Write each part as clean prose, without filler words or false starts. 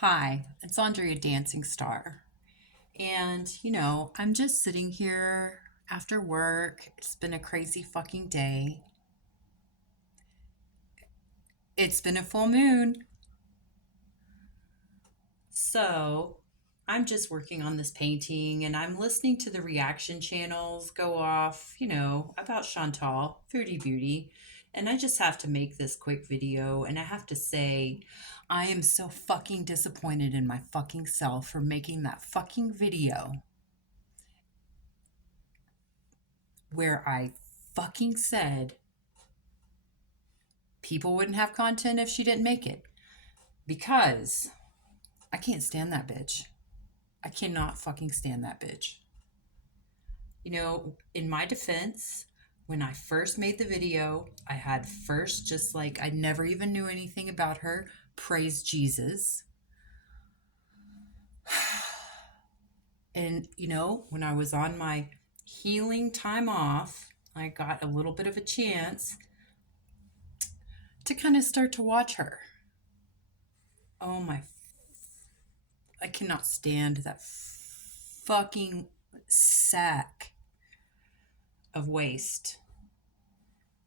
Hi, it's Andrea Dancing Star. And, I'm just sitting here after work. It's been a crazy fucking day. It's been a full moon. So, I'm just working on this painting and I'm listening to the reaction channels go off, about Chantal, Foodie Beauty. And I just have to make this quick video. And I have to say, I am so fucking disappointed in my fucking self for making that fucking video where I fucking said people wouldn't have content if she didn't make it. Because I can't stand that bitch. I cannot fucking stand that bitch. In my defense, when I first made the video, I had first just like I never even knew anything about her. Praise Jesus. And, when I was on my healing time off, I got a little bit of a chance to kind of start to watch her. Oh my, I cannot stand that fucking sack of waste.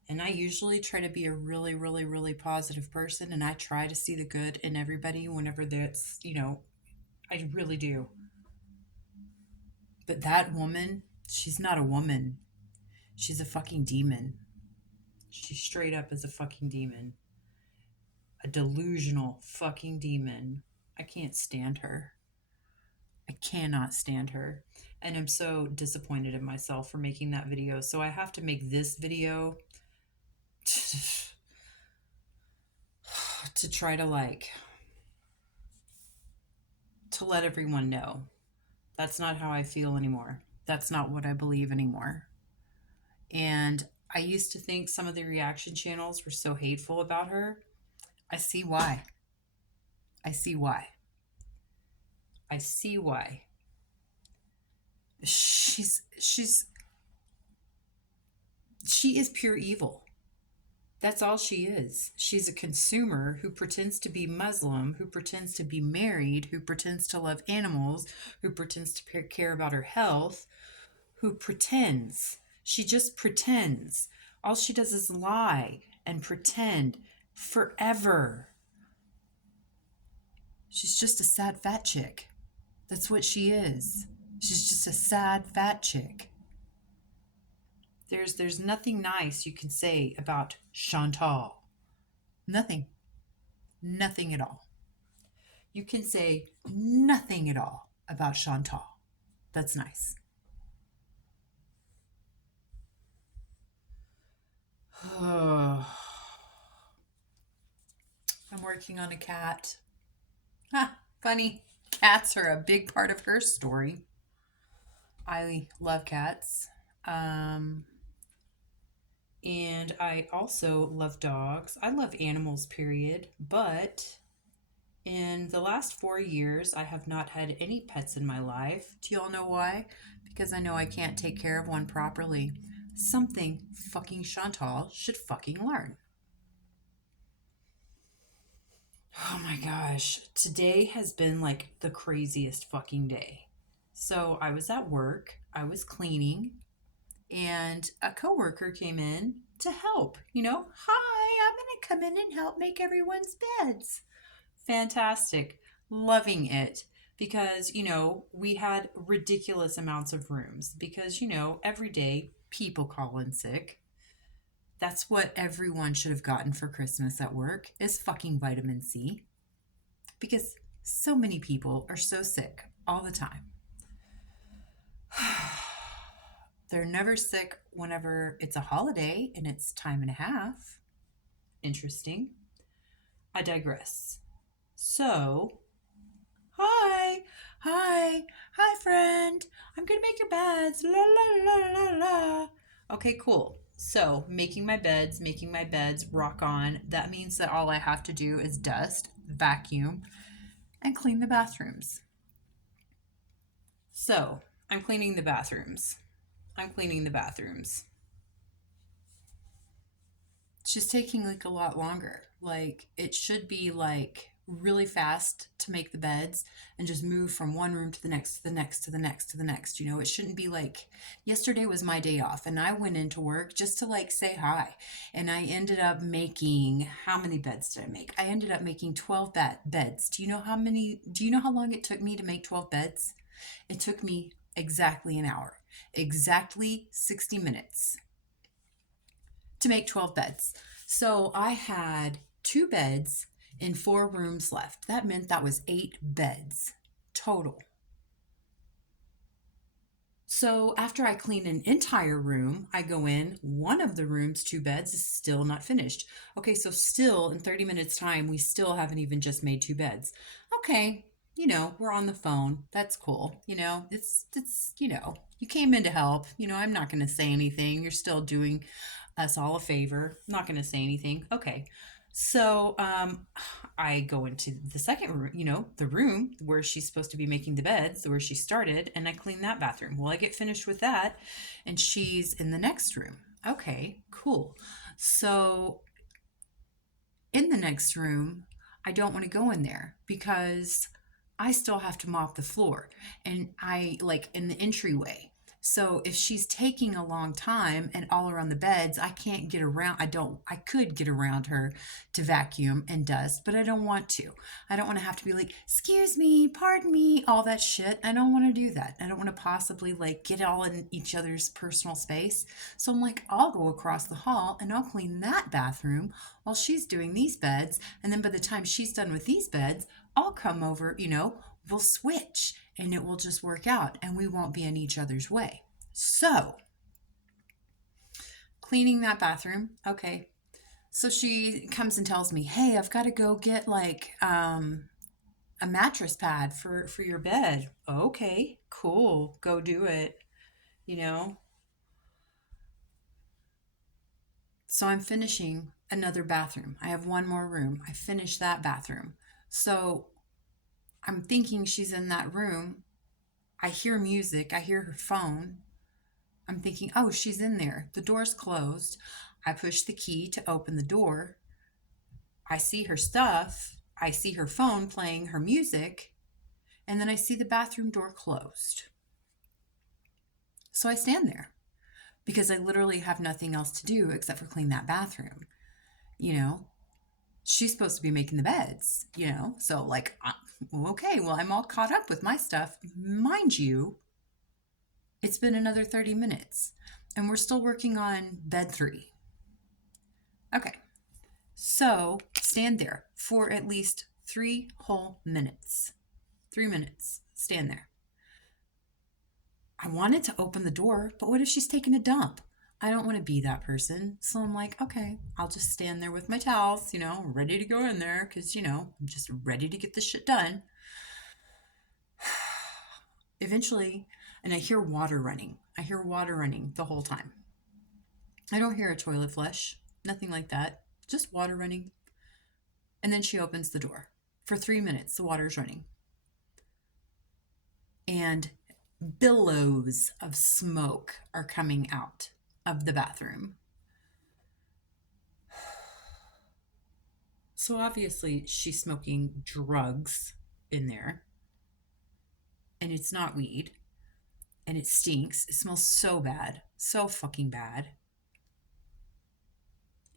And I usually try to be a really, really, really positive person, and I try to see the good in everybody whenever that's, I really do. But that woman, she's not a woman. She's a fucking demon. She straight up is a fucking demon. A delusional fucking demon. I can't stand her. I cannot stand her. And I'm so disappointed in myself for making that video. So I have to make this video to try to to let everyone know that's not how I feel anymore. That's not what I believe anymore. And I used to think some of the reaction channels were so hateful about her. I see why. I see why. I see why. She is pure evil. That's all she is. She's a consumer who pretends to be Muslim, who pretends to be married, who pretends to love animals, who pretends to care about her health, who pretends. She just pretends. All she does is lie and pretend forever. She's just a sad fat chick. That's what she is. She's just a sad fat chick. There's nothing nice you can say about Chantal. Nothing. Nothing at all. You can say nothing at all about Chantal. That's nice. I'm working on a cat. Ha, funny. Cats are a big part of her story. I love cats. And I also love dogs. I love animals, period. But in the last 4 years, I have not had any pets in my life. Do y'all know why? Because I know I can't take care of one properly. Something fucking Chantal should fucking learn. Oh my gosh. Today has been like the craziest fucking day. So I was at work, I was cleaning, and a coworker came in to help. Hi, I'm going to come in and help make everyone's beds. Fantastic. Loving it because, we had ridiculous amounts of rooms because, every day people call in sick. That's what everyone should have gotten for Christmas at work is fucking vitamin C because so many people are so sick all the time. They're never sick whenever it's a holiday and it's time and a half. Interesting. I digress. So, hi, friend. I'm gonna make your beds. La la la la la. Okay, cool. So, making my beds, rock on. That means that all I have to do is dust, vacuum, and clean the bathrooms. So, I'm cleaning the bathrooms. It's just taking like a lot longer. Like, it should be like really fast to make the beds and just move from one room to the next, to the next, to the next, to the next. It shouldn't be like yesterday was my day off and I went into work just to like say hi. And I ended up making, how many beds did I make? I ended up making 12 beds. Do you know how long it took me to make 12 beds? It took me exactly an hour, exactly 60 minutes to make 12 beds. So I had two beds in four rooms left. That meant that was eight beds total. So after I clean an entire room, I go in. One of the rooms, two beds, is still not finished. Okay, so still in 30 minutes' time, we still haven't even just made two beds. Okay, we're on the phone. That's cool. It's you came in to help. I'm not going to say anything. You're still doing us all a favor. I'm not going to say anything. Okay. So I go into the second room, the room where she's supposed to be making the beds, where she started, and I clean that bathroom. Well, I get finished with that, and she's in the next room. Okay, cool. So in the next room, I don't want to go in there because I still have to mop the floor and I like in the entryway. So if she's taking a long time and all around the beds, I can't get around. I could get around her to vacuum and dust, but I don't want to. I don't want to have to be like, excuse me, pardon me, all that shit. I don't want to do that. I don't want to possibly like get all in each other's personal space. So I'm like, I'll go across the hall and I'll clean that bathroom while she's doing these beds. And then by the time she's done with these beds, I'll come over, we'll switch and it will just work out and we won't be in each other's way. So, cleaning that bathroom, okay. So she comes and tells me, hey, I've got to go get like a mattress pad for your bed. Okay, cool. Go do it, you know. So I'm finishing another bathroom. I have one more room. I finish that bathroom. So I'm thinking she's in that room. I hear music. I hear her phone. I'm thinking, oh, she's in there. The door's closed. I push the key to open the door. I see her stuff. I see her phone playing her music. And then I see the bathroom door closed. So I stand there because I literally have nothing else to do except for clean that bathroom. You know, she's supposed to be making the beds, So, like, okay, well, I'm all caught up with my stuff. Mind you, it's been another 30 minutes and we're still working on bed 3. Okay, so stand there for at least 3 whole minutes. 3 minutes. Stand there. I wanted to open the door, but what if she's taking a dump? I don't want to be that person. So I'm like, okay, I'll just stand there with my towels, ready to go in there because, I'm just ready to get this shit done. Eventually, and I hear water running. I hear water running the whole time. I don't hear a toilet flush, nothing like that, just water running. And then she opens the door. For 3 minutes, the water's running. And billows of smoke are coming out of the bathroom. So obviously she's smoking drugs in there. And it's not weed. And it stinks. It smells so bad. So fucking bad.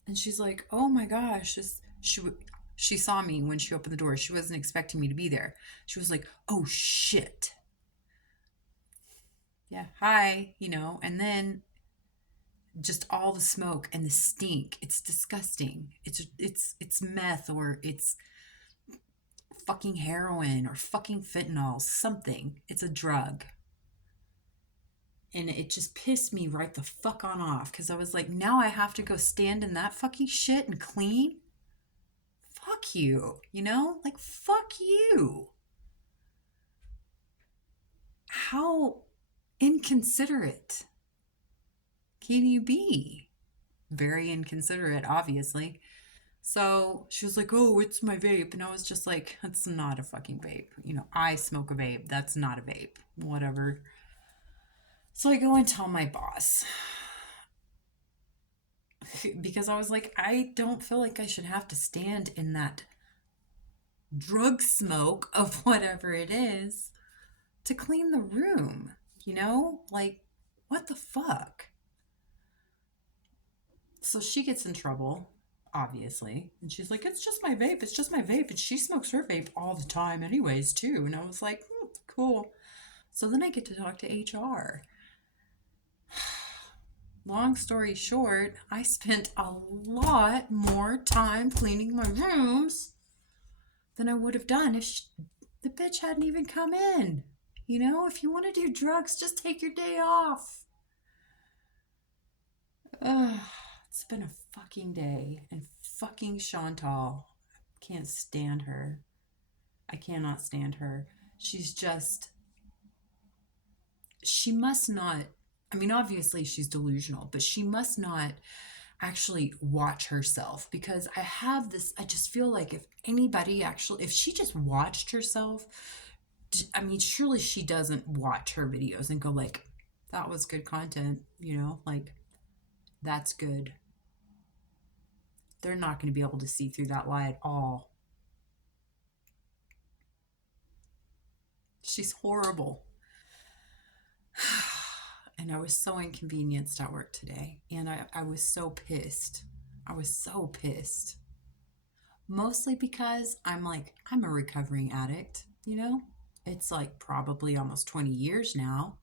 And she's like, oh my gosh. She saw me when she opened the door. She wasn't expecting me to be there. She was like, oh shit. Yeah, hi, and then just all the smoke and the stink. It's disgusting. It's meth or it's fucking heroin or fucking fentanyl, something. It's a drug. And it just pissed me right the fuck on off because I was like, now I have to go stand in that fucking shit and clean? Fuck you, Like, fuck you. How inconsiderate can you be? Very inconsiderate, obviously. So she was like, oh, it's my vape. And I was just like, that's not a fucking vape. I smoke a vape. That's not a vape. Whatever. So I go and tell my boss. Because I was like, I don't feel like I should have to stand in that drug smoke of whatever it is to clean the room. You know? Like, what the fuck? So she gets in trouble, obviously. And she's like, it's just my vape. It's just my vape. And she smokes her vape all the time, anyways, too. And I was like, cool. So then I get to talk to HR. Long story short, I spent a lot more time cleaning my rooms than I would have done if the bitch hadn't even come in. You know, if you want to do drugs, just take your day off. Ugh, it's been a fucking day. And fucking Chantal. Can't stand her. I cannot stand her. She's just, she must not, I mean, obviously she's delusional, but she must not actually watch herself because I just feel like if anybody actually, if she just watched herself, I mean, surely she doesn't watch her videos and go like, that was good content, you know, like that's good. They're not going to be able to see through that lie at all. She's horrible. And I was so inconvenienced at work today. And I was so pissed. I was so pissed. Mostly because I'm a recovering addict, you know? It's like probably almost 20 years now.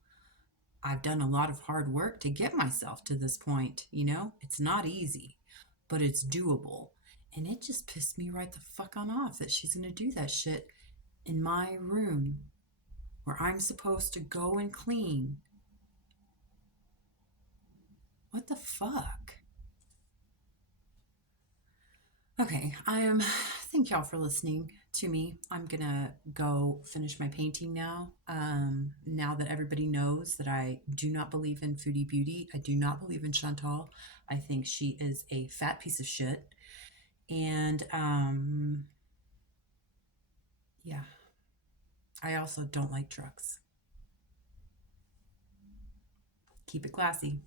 I've done a lot of hard work to get myself to this point, you know? It's not easy, but it's doable. And it just pissed me right the fuck on off that she's gonna do that shit in my room where I'm supposed to go and clean. What the fuck? Okay, thank y'all for listening to me. I'm gonna go finish my painting now. Now that everybody knows that I do not believe in Foodie Beauty, I do not believe in Chantal. I think she is a fat piece of shit. And yeah, I also don't like trucks. Keep it classy.